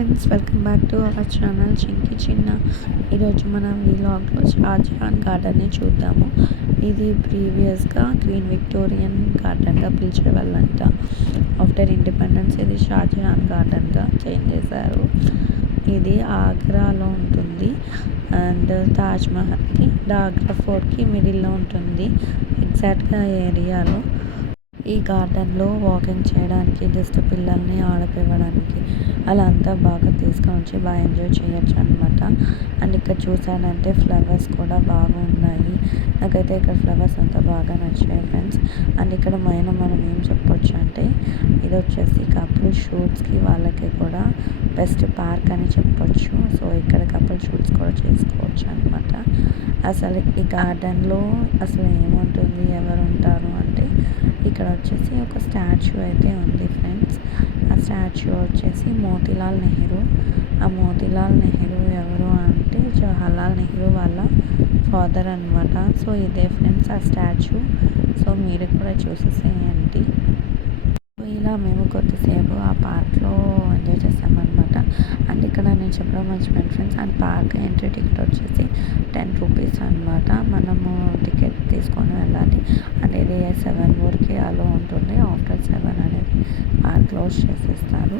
Friends, welcome back to our channel Chinki Chinna. ఈరోజు మనం వ్లాగ్లో షాజహాన్ గార్డెన్ని చూద్దాము. ఇది ప్రీవియస్గా క్వీన్ విక్టోరియన్ గార్డెన్గా పిలిచేవాళ్ళంట. ఆఫ్టర్ ఇండిపెండెన్స్ ఇది షాజహాన్ గార్డెన్గా చేంజ్ చేశారు. ఇది ఆగ్రాలో ఉంటుంది అండ్ తాజ్మహల్కి ఆగ్రా ఫోర్ట్కి మిడిల్లో ఉంటుంది, ఎగ్జాక్ట్గా ఏరియాలో. ఈ గార్డెన్లో వాకింగ్ చేయడానికి, జస్ట్ పిల్లల్ని ఆడుకోవడానికి అలా అంతా బాగా తీసుకొని వచ్చి బాగా ఎంజాయ్ చేయొచ్చు అనమాట. అండ్ ఇక్కడ చూసానంటే ఫ్లవర్స్ కూడా బాగా ఉన్నాయి. నాకైతే ఇక్కడ ఫ్లవర్స్ అంతా బాగా నచ్చాయి ఫ్రెండ్స్. అండ్ ఇక్కడ మనం ఏం చెప్పొచ్చు అంటే ఇది వచ్చేసి కపుల్ షూట్స్కి వాళ్ళకి కూడా బెస్ట్ పార్క్ అని చెప్పొచ్చు. సో ఇక్కడ కపుల్ షూట్స్ కూడా చేసుకోవచ్చు అనమాట. అసలు ఈ గార్డెన్లో అసలు ఏముంటుంది, ఎవరు ఉంటారు అంటే ఇక్కడ వచ్చేసి ఒక స్టాచ్యూ అయితే ఉంది ఫ్రెండ్స్. ఆ స్టాచ్యూ వచ్చేసి మోతీలాల్ నెహ్రూ. ఆ మోతీలాల్ నెహ్రూ ఎవరు అంటే జవహర్లాల్ నెహ్రూ వాళ్ళ ఫాదర్ అనమాట. సో ఇదే ఫ్రెండ్స్ ఆ స్టాచ్యూ. సో మీరు కూడా చూసేసేయండి. ఇలా మేము కొద్దిసేపు ఆ పార్క్లో ఎంజాయ్ చేసామన్నమాట. అండ్ ఇక్కడ నేను చెప్పడం మర్చిపోయాను friends, and park entry ticket వచ్చేసి 10 రూపీస్ అనమాట. మనము టికెట్ తీసుకొని వెళ్ళాలి. అండ్ ఇది 7 వరకు అలో ఉంటుంది. ఆఫ్టర్ 7 అనేది పార్క్ క్లోజ్ చేసేస్తారు.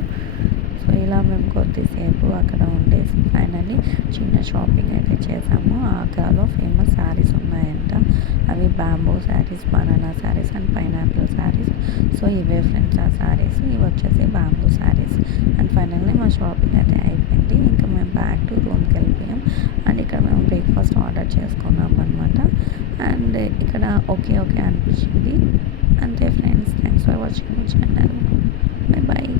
సో ఇలా మేము కొద్దిసేపు అక్కడ ఉండేసి ఫైనల్లీ చిన్న షాపింగ్ అయితే చేసాము. ఆగ్రాలో ఫేమస్ శారీస్ ఉన్నాయంట. అవి bamboo saris, banana saris and pineapple saris. So ఇవే ఫ్రెండ్స్ ఆ శారీస్. ఇవి వచ్చేసి బ్యాంబూ శారీస్. అండ్ ఫైనల్లీ మా షాపింగ్ అయితే అయిపోయింది. ఇంకా మేము బ్యాక్ టు రూమ్కి వెళ్ళిపోయాం. అండ్ ఇక్కడ మేము బ్రేక్ఫాస్ట్ ఆర్డర్ చేసుకున్నాం అనమాట. అండ్ ఇక్కడ ఓకే అనిపించింది. అంతే friends, thanks for watching my channel. Bye bye.